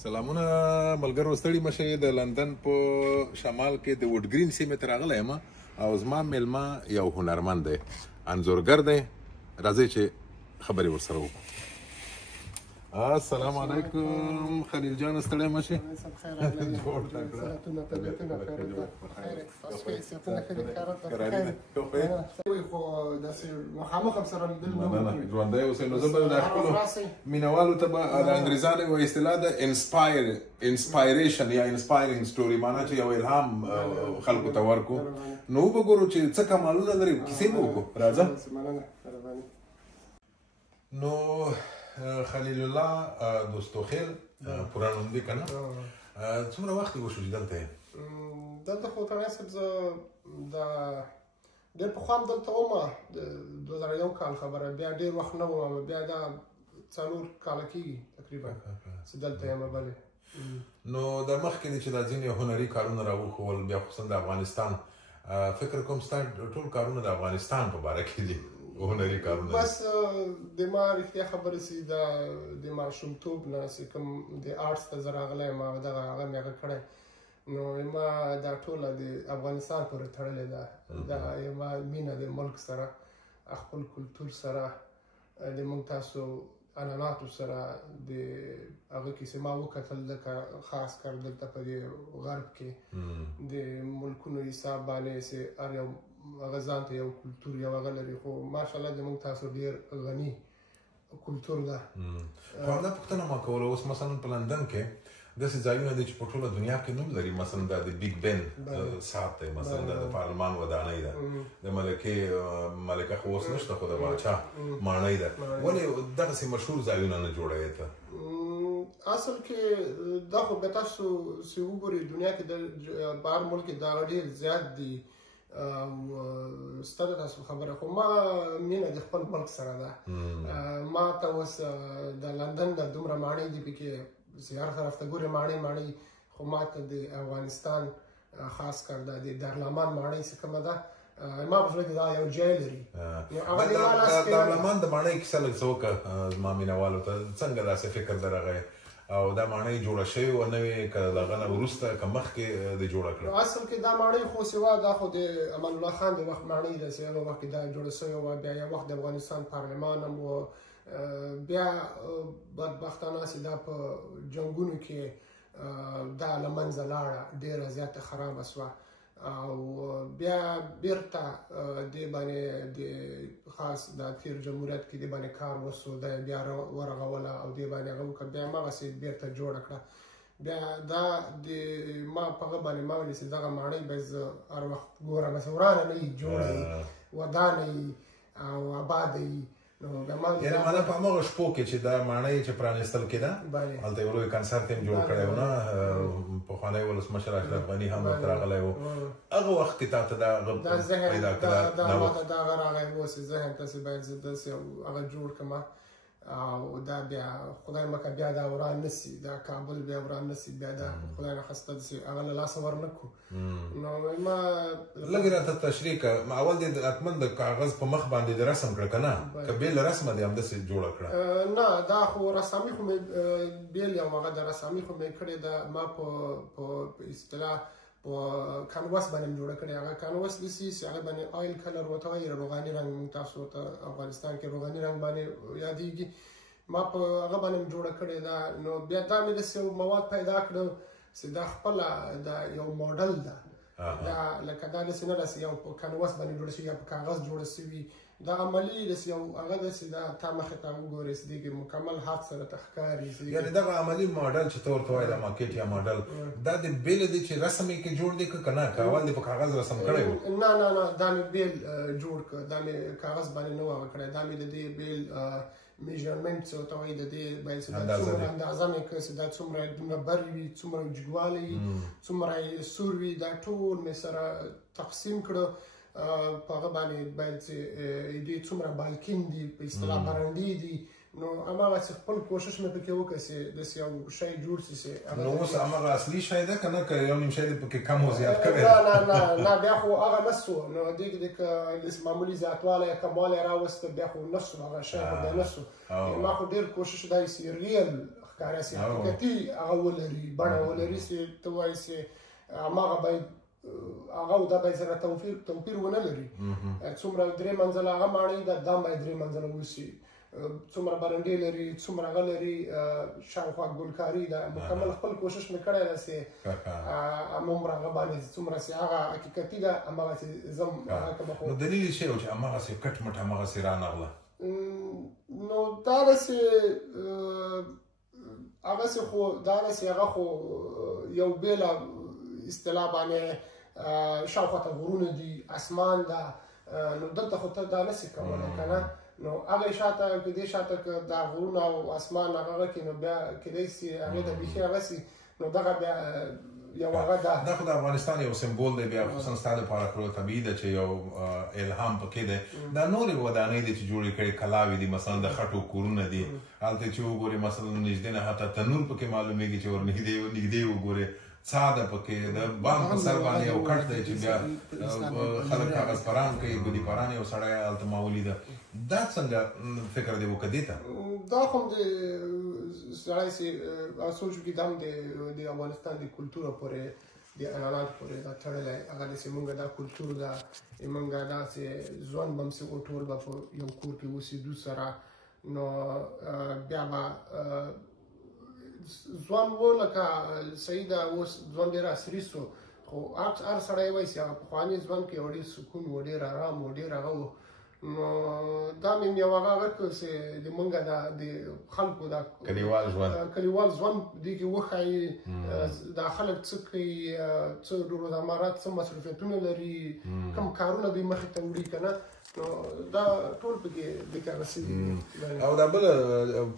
سلامونه ملګرو، ستړي مشئ. د لندن په شمال کې د وډګرین سیمې ته راغلی یم او زما میلمه یو هنرمند دی، انځورګر دی. راځئ چې خبرې ورسره وکړو. السلام علیکم خلیل جان، ستړی مشئ. ژوندی اوسئ. نو زه به د خپلو مینهوالو ته به د انګریزانو یوه اصطلاح ده انسپایریشن یا انسپایرینګ سټوري، معنی چې یو الهام خلکو ته ورکړو. نو وبګورو چې څه کمالونه لري، کیسې به وکړو. راځه. نو خلیل الله دوستوخیل پوره نوم دی که نه؟ څومره وخت وشو چې دلته یې؟ دلته خو طبعا صاحب زه د ډېر پخوا هم دلته وم، د 2001 کال خبره، بیا ډېر وخت نه وم، بیا دا 4 کاله کېږي تقریبا چې دلته یم. بلې نو د مخکې دی چې دا ځینې هنري کارونه راوښول، بیا خصوصا د افغانستان فکر کوم ستا ټول کارونه د افغانستان په باره کې دي، هنري کارونه. بس د ما رښتیا خبرې چې د ماشومتوب نه چې کوم د آرټس ته زه راغلی یم، دغه هغه مې هغه کړی، نو ما دا ټوله د افغانستان پورې تړلې ده. دا یما مینه د ملک سره، خپل کلتور سره، د موږ تاسو عنعناتو سره، د هغه کیسې ما وکتل، لکه خاص کر دلته په دې غرب کې د ملکونو حساب باندې چې هر یو هغه ځان ته یو کلتور یو هغه لري، خو ماشاءالله زموږ تاسو ډېر غني کلتور ده. خو همدا پوښتنه ما کوله، اوس مثلا په لندن کې داسې ځایونه دي چې په ټوله دنیا کې نوم لري، مثلا دا د بیګ بن ساعت دی، مثلا دا د پارلمان ودانۍ ده، د ملکه خو اوس نشته، خو د باچا ماڼۍ ده. ولې دغسې مشهور ځایونه نه جوړوې ته؟ اصل کې دا خو به تاسو چې وګورئ دنیا کې د بهر ملک کې دا ډېر زیات دي، ستاسو تاسو خبره، خو ما مینه د خپل ملک سره ده. ما ته اوس د لندن د دومره ماڼۍ دي، پکې چې هر طرف ته ګورې ماڼۍ، خو ما ته د افغانستان خاص کر د دارالمان ماڼۍ چې کومه ده، ما په زړه کې دا یو ځای لري. دارالمان د ماڼۍ کیسه لږ څه وکړه زما مینهوالو ته، څنګه داسې فکر درغی او دا ماڼۍ جوړه شوې وه نوې که د هغه نه وروسته که مخکې دې جوړه کړه؟ اصل کې دا ماڼۍ خو سوا دا خو د امان الله خان د وخت ماڼۍ ده چې هغه وخت کې دا جوړه شوې وه. بیا یو وخت د افغانستان پارلمان هم و، بیا بدبختانه چې دا په جنګونو کې دا له منځه لاړه، ډېره زیاته خرابه شوه، او بیا بیرته دې باندې د خاص د تیر جمهوریت کې دې باندې کار وسو، دا بیا ورغوله او دې باندې هغه وکړه، بیا هماغسې بیرته جوړه کړه. بیا دا د ما په هغه باندې ما ویلې چې دغه ماڼۍ به زه هر وخت ګورم، چې ورانه نه وي، جوړه وي، ودانه وي او آباده وي. یعنې مانا په هماغه شپو کې چې دا ماڼۍ چې پرانیستل کېده، هلته یو لوی کنسرت یې جوړ کړی و، نه پخوانی ولسمشر اشرف غني هم ورته راغلی و، هغه وخت کې تا ته دا هغه پیدا کړه؟ دا ماته دا هغه راغی و چې ذهن ته چې باید زه داسې هغه جوړ کړم، او دا بیا خدای مکه بیا دا وران نسي، دا کابل بیا وران نسي، بیا دا خدای نخواسته چې هغه له لاسه ور نه کړو. نو ما لږ راته تشریح کړه، اول دې حتما د کاغذ په مخ باندې دې رسم کړه که نه؟ که بې له رسمه دې همداسې جوړه کړه؟ نه، دا خو رسامي خو مې بېل یم، هغه د رسامي خو مې کړې ده، ما په اصطلاح په کانواس باندې جوړه کړې. هغه کانواس داسې چې هغه باندې آیل کلر ورته وایي، روغاني رنګ، تاسو ته افغانستان کې روغاني رنګ باندې یادېږي، ما په هغه باندې جوړه کړې ده. نو بیا دا مې داسې یو مواد پیدا کړو چې دا خپله دا یو موډل ده، دا لکه دا داسې نه ده چې یو په کانواس باندې جوړه شوي یا په کاغذ جوړه شوي، دا عملي داسې یو هغه داسې دا تا مخې ته وګورې چې دې کې مکمل هات سره ته ښکاري. یعنې دغه عملي موډل چې ته ورته وایې، دا ماکیټ یا موډل، دا د بیل دی چې رسم یې کې جوړ دی که نه؟ که اول دې په کاغذ رسم کړی و؟ نه نه نه، دا مې بیل جوړ کړ، دا مې کاغذ باندې نه و هغه کړی، دا مې د دې بیل میجرمنټ چې ورته وایي، د دې باید چې دا څومره اندازه مې کړه چې دا څومره دومره بر وي، څومره اوږدوالی وي، څومره یې سور وي، دا ټول مې سره تقسیم کړه. په هغه باندې باید چې دې څومره بالکین دي، په اصطلاح برنډې دي، نو هماغسې خپل کوشش مې پکې وکړ چې داسې یو شی جوړ شي چې نو اوس هماغه اصلي شی ده که نه؟ که یو نیم شی دې پکې کم و زیات کړی؟ نه بیا خو هغه نه سو، نو دې کې که معمولي زیاتوالی کموالی راوسته، بیا خو نه سو، هغه شی خو بیا نه سو. ما خو ډېر کوشش دا چې ریل ښکاره سي حقیقتي هغه ولري بڼه ولري چې ته وایې چې هماغه باید هغه دا باید سره توپیر ونه لري څومره درې منزله هغه ماڼۍ ده دا باید درې منزله وشي څومره برنډې لري څومره هغه لري شاوخوا ګلکاري ده مکمل خپل کوشش مې کړی ده چې همومره هغه باندې څومره چې هغه حقیقتي ده هماغسې زم هغه کومه خو نو دلیل یې څه و چې هماغسې کټ مټ هماغسې رانغله نو دغسې هغسې خو دغسې هغه خو یو بېله اصطلاح باندې شاوخواته غرونه دي اسمان ده نو دلته خو ته دا نسې کولی که نه نو هغه شاته که دې شاته که دا غرونه او اسمان هغه کې نو بیا کیدای شي هغې ته بیخي هغه سي نو دغه بیا یو هغه ده دا خو د افغانستان یو سمبول دی بیا خصوصا ستا دپاره خو طبیعي ده چې یو الهام پکې دی دا نورې ودانۍ دي چې جوړې کړې کلاوې دي مثلا د خټو کورونه دي هلته چې وګورې مثلا نږدې نه حتی تنور پکې معلومیږي چې ور نږدې وګورې څا ده پکې د بام په سر باندې یو کټ دی چې بیا خلک کاغذ پران کوي ګلي پران یو سړی هلته ما ولیده دا څنګه فکر دی وکړه دې ته دا خو د سړی چې سوچ وکړي دا هم د افغانستان د کلتوره پورې د عنعناتو پورې دا تړلی هغه داسې مونږ دا کلتور ده مونږ داسې ژوند به هم چې ټول به په یو کور کې اوسېدو سره نو بیا به ځوان و لکه صحیح ده اوس ځوان ډېر عصري سو خو هر سړی وایي چې هغه پخواني ځوان کې یو ډېر سکون و ډېر ارام و ډېر هغه و نو دا مې یو هغه کړ چې د مونږ د خلکو دا کلیوال ژوند دې کې وښایي دا خلک څه کوي څه روزمره څه مصروفیتونه لري کوم کارونه دوی مخې ته وړي که نه نو دا ټول پکې دغه رسېږي او دا بله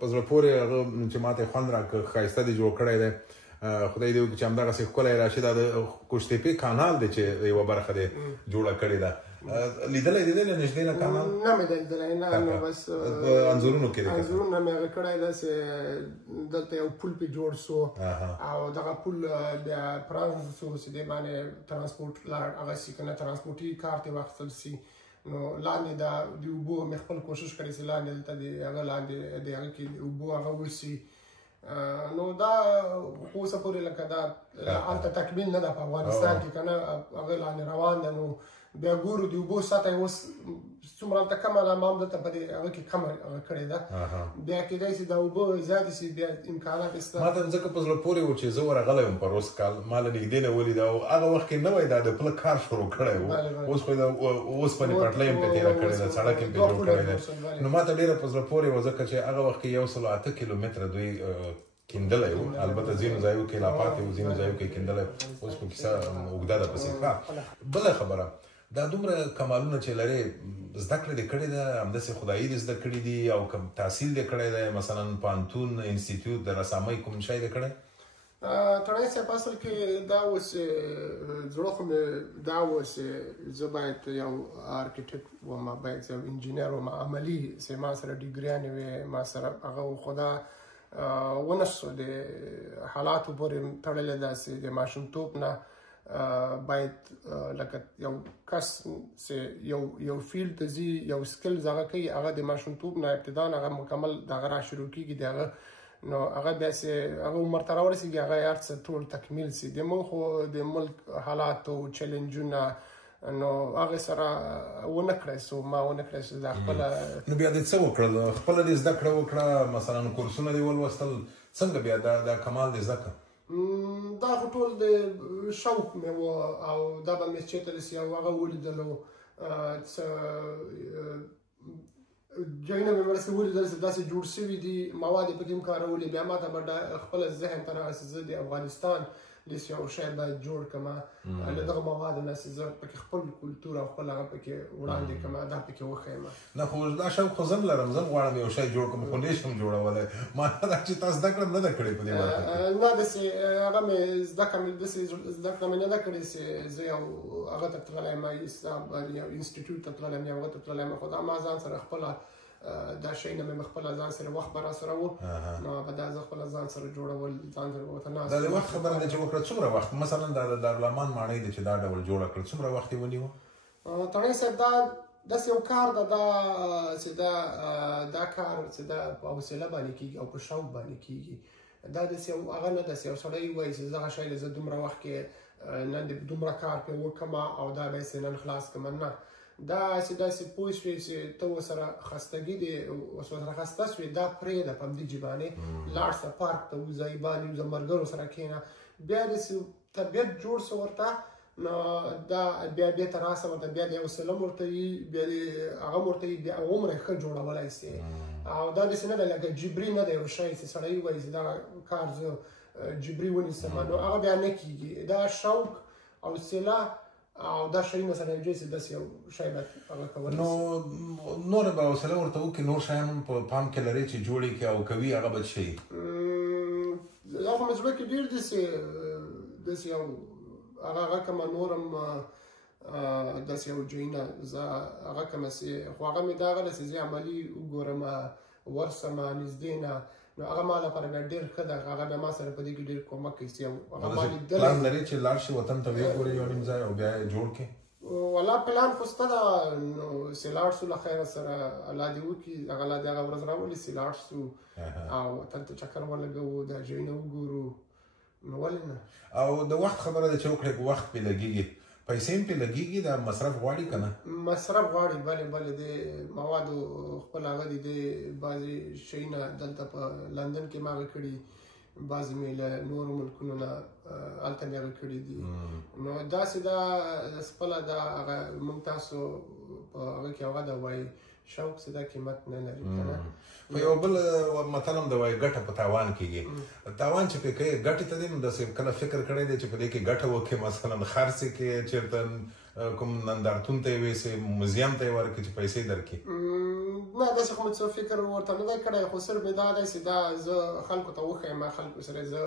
په زړه پورې هغه چې ماته خوند راکړ ښایسته دې جوړ کړی دی خدای دې وکړي چې همدغسې ښکلی راشي دا د کوشتېپې کانال دی چې یوه برخه دې جوړه کړې ده لیدلی دی له نږدې نه کانال نه مې لیدلی نه نو بس انځورونو کې انځورونه مې هغه کړی ده چې دلته یو پل پې جوړ سو او دغه پل بیا پرانځ سو چې دې باندې ترانسپورټ لاړ هغسې که نه ترانسپورټي کار ترې واخیستل سي نو لاندې د اوبو مې خپل کوشش کړی چې لاندې دلته د هغه لاندې د هغه کې د اوبو هغه وسي نو دا خو اوسه پورې لکه دا هلته تکمیل نه ده په افغانستان کې که نه هغه لاندې روان ده نو بیا ګورو د اوبو سطحه یې اوس څومره هلته کمه ده ما هم دلته په دې هغه کې کمه کړې ده بیا کیدای شي د اوبو زیاتې شي بیا امکانات شته ما ته ځکه په زړه پورې و چې زه ورغلی وم پروس کال ما له نږدې نه ولیده او هغه وخت کې نوی دا د پله کار شروع کړی و اوس خو د اوسپنې پټلۍ هم پرې تېره کړې ده سړک یې پرې جوړ کړی دی نو ما ته ډېره په زړه پورې و ځکه چې هغه وخت کې 108 کیلومتره دوی کیندلی و البته ځینو ځایو کې لا پاتې و ځینو ځایو کې کیندلی اوس خو کیسه اوږده ده پسې بله خبره دا دومره کمالونه چې لرې زده کړې دې کړې ده همداسې خدایي دې زده کړي دي او کوم تحصیل دې کړی دی مثلا پوهنتون انسټیټیوټ د رسامۍ کوم شی دې کړی تړی صاحب اصل کې دا اوس زړه خو مې دا اوس زه باید یو ارکیټیکټ وم باید یو انجینر وم عملي چې ما سره ډیګریانې وې ما سره هغه خو دا ونه شو د حالاتو پورې تړلی ده چې د ماشومتوب نه باید لکه یو کس چې یو فیلډ ته ځي یو سکلز هغه کوي هغه د ماشومتوب نه ابتدا هغه مکمل دغه را شروع کېږي د هغه نو هغه بیا چې هغه عمر ته راورسېږي هغه هر څه ټول تکمیل سي د موږ خو د ملک حالاتو چیلنجونه نو هغه سره ونه کړی سو ما ونه کړی سو دا خپله نو بیا دې څه وکړل خپله دې زده کړه وکړه مثلا کورسونه دې ولوستل څنګه بیا دا کمال دې زده کړه دا خو ټول د شوق مې و او دا به مې چېرته چې یو هغه ولیدلو څه ځایونه مې ورسې ولیدل چې داسې جوړ شوي دي مواد یې پکې هم کارولي بیا ما ته به خپله ذهن ته راغی چې زه د افغانستان داسې یو شی باید جوړ کړم له دغه موادو نه چې زه پکې خپل کلتور او خپل هغه پکې وړاندې کړم دا پکې وښیم نه خو دا شوق خو زه هم لرم زه هم غواړم یو شی جوړ کړم خو نه شم جوړولی مانا دا چې تا زده کړه نه ده کړې په دې برخه کې نه داسې هغه مې زده کړه داسې زده کړه مې نه ده کړې چې زه یو هغه ته تللی یم یو انسټیټیوټ ته تللی یم یو هغه ته تللی یم خو دا ما ځان سره خپله دا شی نه مې خپله ځان سره وخت به راسره و نو به دا زه خپله ځان سره جوړول ځان سره ورته ناست دا د وخت خبره ده چې وکړه څومره وخت مثلا دا د دارالامان ماڼۍ ده چې دا ډول جوړه کړه څومره وخت یې ونیوه تړی صاحب دا داسې یو کار ده دا چې دا کار چې دا په حوصله باندې کېږي او په شوق باندې کېږي دا داسې هغه نه داسې یو سړی وایي چې دغه شی زه دومره وخت کې نن دې دومره کار پرې وکړم او دا به یې نن خلاص کړم. نه، داسې پوه شوې چې ته ورسره خستګي دې ورسره خسته شوې، دا پرېږده په همدې جبانې لاړ شه پارک ته وځه، بال وځه، ملګرو سره کښېنه، بیا داسې طبیعت جوړ شه ورته. نو دا بیا ته راسه ورته، بیا د یو سلم ورته وي، بیا د هغه ورته وي، بیا عمره ښه جوړولی سي. او دا داسې نه ده لکه جبري نه ده یو شی چې سړی وایي چې دا کار زه جبري ونیسم، نو هغه بیا نه کېږي. دا شوق او حوصله او دا شیونه سره یو ځای چې داسې یو شی باید هغه کولی نو نور به حوصله ورته وکړي، نور شیان هم په پام کې لري چې جوړ یې کړي او کوي هغه به څه شي؟ دا خو مې زړه کې ډېر داسې یو هغه کومه نور هم داسې یو ځایونه زه هغه کومه چې خو هغه مې دغه ده چې زه عملي وګورم ورسم نږدې نه، نو هغه ما لپاره بیا ډېر ښه ده. هغه بیا ما سره په دې کې ډېر کومک کوي چې هغه ما لیدلی پلان لري چې لاړ شي وطن ته ویې ګوري یو نیم ځای او بیا یې جوړ کړي؟ والله پلان خو شته ده، نو چې لاړ شو له خیره سره الله دې وکړي هغه لا دې هغه ورځ راولي چې لاړ شو او وطن ته چکر ولګوو، دا ځایونه وګورو، نو ولې نه. او د وخت خبره ده چې وکړې په وخت پې لګېږي، پیسې هم پې لګېږي، دا مصرف غواړي که نه؟ مصرف غواړي، بلې د موادو خپل هغه دي، د بعضې شیونه دلته په لندن کې ما هغه کړي، بعضې مې له نورو ملکونو نه هلته مې هغه کړي دي. نو داسې دا خپله دا هغه موږ تاسو په هغه کې هغه ده وایي شوق چې دا قیمت نه لري که نه. خو یو بل متل هم د وایي ګټه په تاوان کېږي. تاوان چې پې کوې ګټې ته دې نو داسې کله فکر کړی دی چې په دې کې ګټه وکړې، مثلا خرڅ یې کړې، چېرته کوم نندارتون ته یې ویسې، موزیم ته یې ورکړې چې پیسې درکړي؟ نه، داسې خو مې څه فکر ورته نه دی کړی، خو صرف یې دا دی چې دا زه خلکو ته وښیم، خلکو سره زه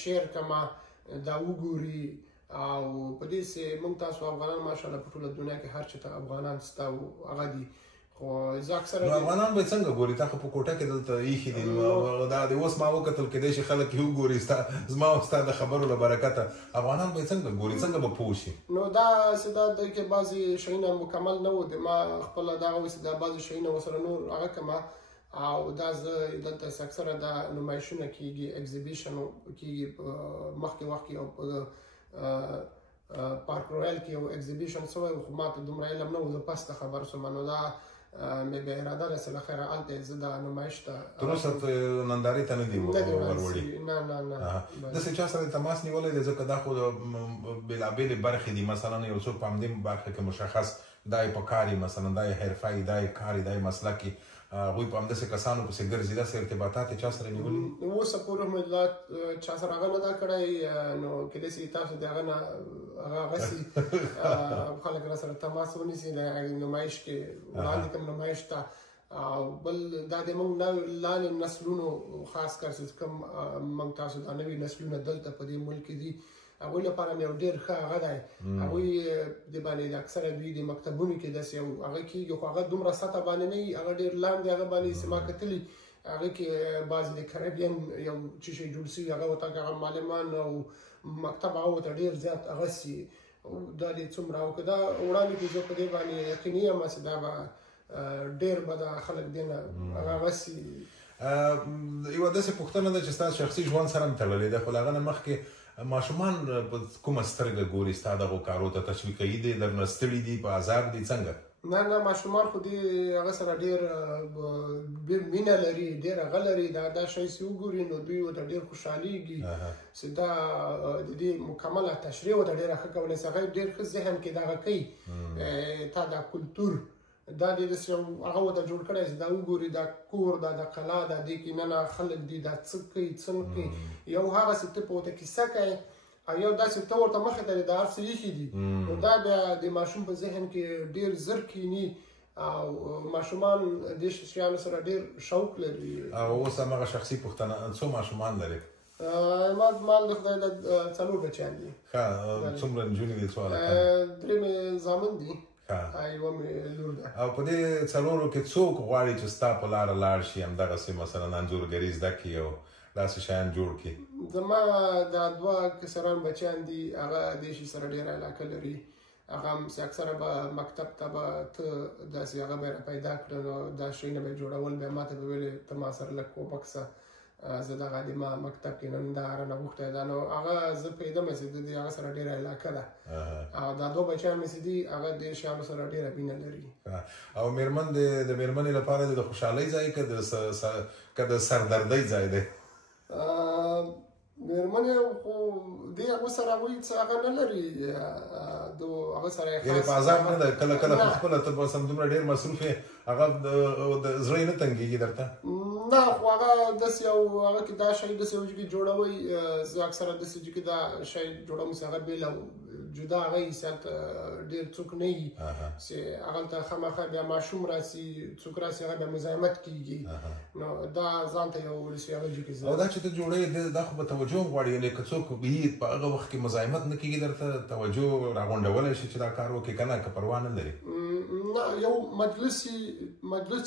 شیر کړم، دا وګوري. او په دې چې موږ تاسو افغانان ماشاءالله په ټوله دنیا کې هر چېرته افغانان شته او هغه دي، خو زه اکثره نو افغانان به څنګه ګوري؟ تا خو په کوټه کې دلته ایښي دي، دا د اوس ما وکتل کېدای شي خلک یې وګوري زما او ستا د خبرو له برکته، افغانان به څنګه ګوري، څنګه به پوه شي؟ نو دا چې دا دوی کې بعضې شیونه مکمل نه وو، ما خپله دغه وایي چې دا بعضې شیونه ورسره نور هغه کړمه، او دا زه دلته اکثره دا نمایشونه کېږي، اګزیبیشن کېږي مخکې وخت کې، او په پارک رویال کې یو اګزیبیشن شوی و، خو ما ته دومره علم نه و، زه پسته خبر شوم. نو دا مې بیا اراده ده چې له خیره هلته زه دا نمایش ته تر اوسه نندارې ته نه دي وروړي؟ نه. داسې چا سره تماس نیولی دی؟ ځکه دا خو بېلابېلې برخې دي، مثلا یو څوک په همدې برخه کې مشخص دا یې په کار یي، مثلا دا یې حرفه یي، دا یې کار یي، دا یې مسلک یي، هغوی په همداسې کسانو پسې ګرځي، داسې ارتباطات یې چا سره نیولي؟ اوسه پورې مې چا سره هغه نه ده کړی، نو کېدای شي تاسو د هغه نه هغسې خلک را سره تماس ونیسي د نمایش کې وړاندې کوم نمایش ته. او بل دا د موږ لاندې نسلونو خاص کر چې کوم موږ تاسو دا نوي نسلونه دلته په دې ملک کې دي، هغوی لپاره مې یو ډېر ښه هغه دی، هغوی د باندې اکثره دوی د مکتبونو کې داسې یو هغه کېږي، خو هغه دومره سطح باندې نه وي، هغه ډېر لاندې هغه باندې چې ما کتلي، هغه کې بعضې د کریبین یو څه شی جوړ شوي، هغه ورته هغه معلمان او مکتب هغه ورته ډېر زیات هغه سي، دا دې څومره او که دا وړاندې کې زه په دې باندې یقیني یم چې دا به ډېر به دا خلک دې نه هغه سي. یوه داسې پوښتنه ده چې ستا شخصي ژوند سره هم تړلې ده، خو له هغه نه مخکې ماشومان په کومه سترګه ګوري ستا دغو کارو ته؟ تشویقوي دي، درنه ستړي دي، په عذاب دي، څنګه؟ نه، ماشومان خو دې هغه سره ډېر مینه لري، ډېر هغه لري، دا شی چې وګوري نو دوی ورته ډېر خوشحالېږي چې دا د دې مکمله تشریح ورته ډېره ښه کولی شي، هغه ډېر ښه ذهن کې دغه کوي، تا دا کلتور دا دې داسې هغه ورته جوړ کړی چې دا وګوري، دا کور، دا د قلا، دا دې کې نه خلک دي، دا څه کوي، څه نه کوي، یو هغسې ته په ورته کیسه کوي، او یو داسې ته ورته مخې ته دا هر څه ایښي دي، نو دا بیا د ماشوم په ذهن کې ډېر زر کښېني، او ماشومان دې شیانو سره ډېر شوق لري. او اوس همغه شخصي پوښتنه، څو ماشومان لري؟ ما د خدای د 4 بچیان دي. ښه، څومره نجونې دي، څو هلکان؟ 3 مې زامن دي، یوه مې لور ده. او په دې 4 کې څوک غواړي چې ستا په لاره لاړ شي، همدغسې مثلا انځورګري زده کړي او داسې شیان جوړ کړي؟ زما دا 2 کسران بچیان دي، هغه دې شي سره ډېره علاقه لري، هغه هم چې اکثره به مکتب ته به ته داسې هغه به یې را پیدا کړه، نو دا شیونه به یې جوړول، بیا ما ته به ویلې ته ما سره لږ کومک شه، زه دغه د ما مکتب کې نن دا رانه غوښتی ده نو هغه زه پوهېدم چې د دې هغه سره ډېره علاقه ده او دا دوه بچیان مې چې دي هغه ډېر شیانو سره ډېره مینه لري. او مېرمن د مېرمنې لپاره د خوشحالۍ ځای که د سردردۍ ځای دی؟ مېرمنې خو دې هغو سره هغوی څه هغه نه لري د هغه سره یعنې په عذاب نه ده کله کله خو خپله ته بس همدومره ډېر مصروف یې هغه د زړه یې نه تنګېږي درته؟ نه خو هغه داسې یو هغه کې دا شی داسې یو چې کې جوړوئ زه اکثره داسې چې کې دا شی جوړوم چې هغه بېل او جدا هغه حیثیت ډېر څوک نه وي چې هغلته خامخا بیا ماشوم راسي څوک راسي هغه بیا مزاحمت کېږي نو دا ځان ته یو داسې هغه چې کې او دا چې ته جوړوې دا خو به توجه هم غواړي یعنې که څوک وي په هغه وخت کې مزاحمت نه کېږي درته توجه راغونډولی شي چې دا کار وکړي که نه که پروا نه لري؟ نه یو مجلس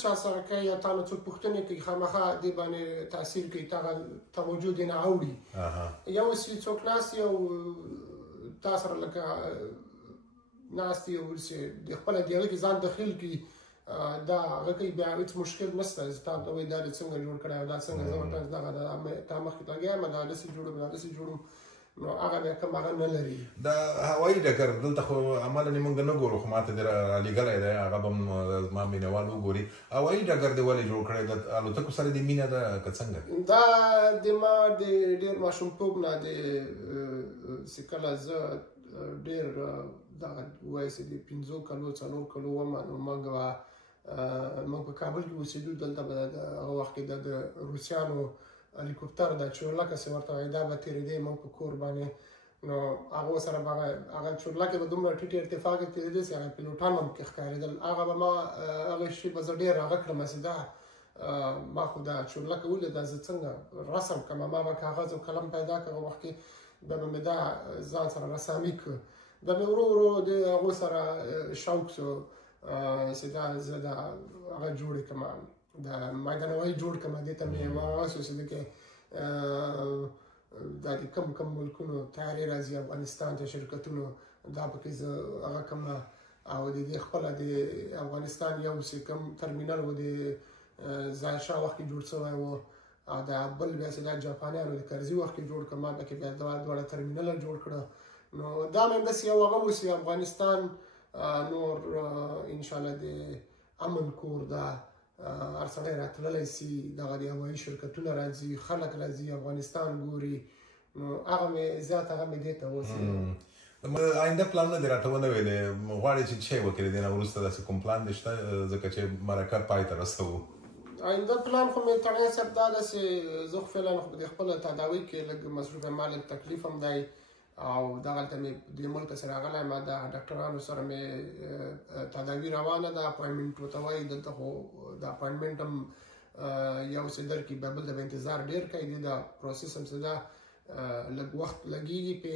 چا سره کوي یا تا نه څوک پوښتنې کوي خامخا دې باندې تاثیر کوي هغه توجه دې نه اوړي یو چې څوک ناست او تا سره لکه ناست یو چې د خپله د هغه کې ځان دخیل کړي دا هغه کوي بیا هېڅ مشکل نشته چې تا ته وایي دا دې څنګه جوړ کړی او دا څنګه زه ورته دغه تا مخکې لګیا یم دا داسې جوړم دا داسې جوړم نو هغه بیا کوم هغه نه لري. دا هوایي ډګر دلته خو عملاً موږ نه ګورو خو ماته دې رالیږلی دی هغه به زما مینهوال وګوري. هوایي ډګر دې ولې جوړ کړی د الوتکو سره دې مینه ده که څنګه؟ دا د ما د ډېر ماشومتوب نه د چې کله زه ډېر دغه وایي چې د 5 کلو 4 کلو وم نو موږ په کابل کې اوسېدو دلته به هغه وخت کې د روسیانو هلیکوپټر دا چورلکه چې ورته وایي دا به تېرېدی موږ په کور باندې نو هغو سره به هغه چورلکې به دومره ټیټ ارتفاع کې تېرېدی چې هغه پیلوټان هم پکې ښکارېدل هغه به ما هغه شي به زه ډېر هغه کړم چې دا ما خو دا چورلکه ولیده زه څنګه رسم کړم ما به کاغذ او قلم پیدا کړ هغه وخت کې بیا به مې دا ځان سره رسامي کړ بیا مې ورو ورو د هغو سره شوق شو چې دا زه دا هغه جوړې کړم دا میدانوی جوړ کړم دې ته مې واسو چې دغه دا د کم ملکونو طیارې راځي افغانستان ته شرکتونو دا پکې زه هغه کوم او د خپل د افغانستان یو چې کوم ترمینل و د ځایشا وخت جوړ شوی و او دا بل بیا چې دا جاپانیانو د کرزي وخت جوړ کړم ما پکې بیا دواړه ترمینل جوړ کړه نو دا مې داسې یو هغه و چې افغانستان نور ان شاء الله د امن کور دا هر سړی راتللی سي دغه د هوایي شرکتونه راځي خلک راځي افغانستان ګوري نو هغه مې زیات هغه مې دې ته اوسي. آینده پلانونه دې راته ونه ویلې غواړې چې څه وکړې دې نه وروسته داسې کوم پلان دې شته ځکه چې مرکه پای ته رسوو؟ آینده پلان خو مې تړی صاحب دا ده چې زه خو فعلا خو د خپله تداوۍ کې لږ مصروف یم ما لږ تکلیف هم دی او دغلته مې د ملک سره راغلی ما د ډاکټرانو سره مې تداوي روانه ده اپاینټمنټ ورته وایي دلته خو د اپاینټمنټ هم یو څه درکړي بیا بل ته به انتظار ډېر کوي دا پروسس هم څه ده لږ وخت لګېږي پې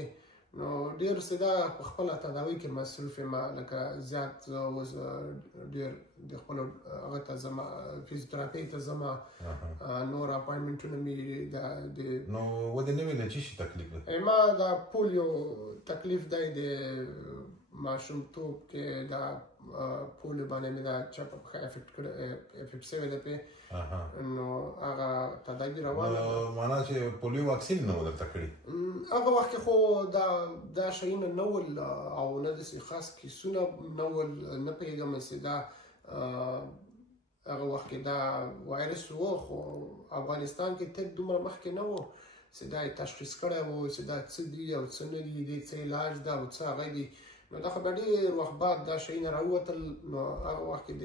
نو ډېر څه ده په خپله تداوۍ کې مصروف یم لکه زیات اوس ډېر د خپلو هغه ته ځم فزیوتراپۍ ته ځم نور اپاینټمنټونه مې نو ودې نه ویلې چې شي تکلیف دی؟ ما دا پولیو تکلیف دی د ماشومتوب کې دا پولیو باندې مې دا چپه پښه افیکټ شوې ده پې نو هغه تداوي روانه ده. معنا چې پولیو واکسین نه و درته کړي؟ هغه وخت کې خو دا شیونه نه ول او نه داسې خاص کیسونه نه ول نه پوهېږم چې دا هغه وخت کې دا وایرس و خو افغانستان کې تک دومره مخکې نه و چې دا یې تشخیص کړی و چې دا څه دي او څه نه دي دې څه علاج ده او څه هغه دي نو دا خو به ډېر وخت بعد دا شیونه راووتل نو هغه وخت کې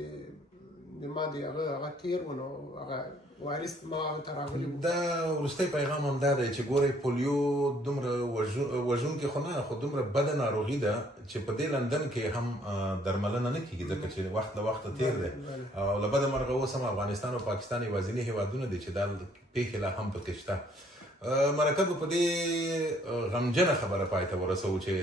د ما د هغه تېر و نو هغه وایرس ما هغه ته راغلی و. دا وروستی پیغام هم دا دی چې ګورئ پولیو دومره وژونکې خو نه خو دومره بده ناروغي ده چې په دې لندن کې هم درملنه نه کېږي ځکه چې وخت له وخته تېر دی او له بده مرغه اوس هم افغانستان او پاکستان یوازیني هېوادونه دي چې دا پېښې لا هم پکې شته. مرکه به په دې غمجنه خبره پای ته ورسوو چې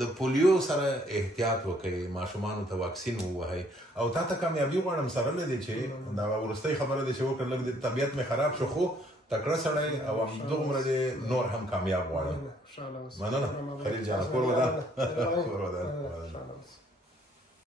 د پولیو سره احتیاط وکړئ ماشومانو ته واکسین ووهئ او تا ته کامیابي غواړم سره له دې چې دا وروستۍ خبره ده چې وکړه لږ د طبیعت مې خراب شو خو تکړه سړی او همدغومره دې نور هم کامیاب غواړم. مننه خلیل جانه کور ودان.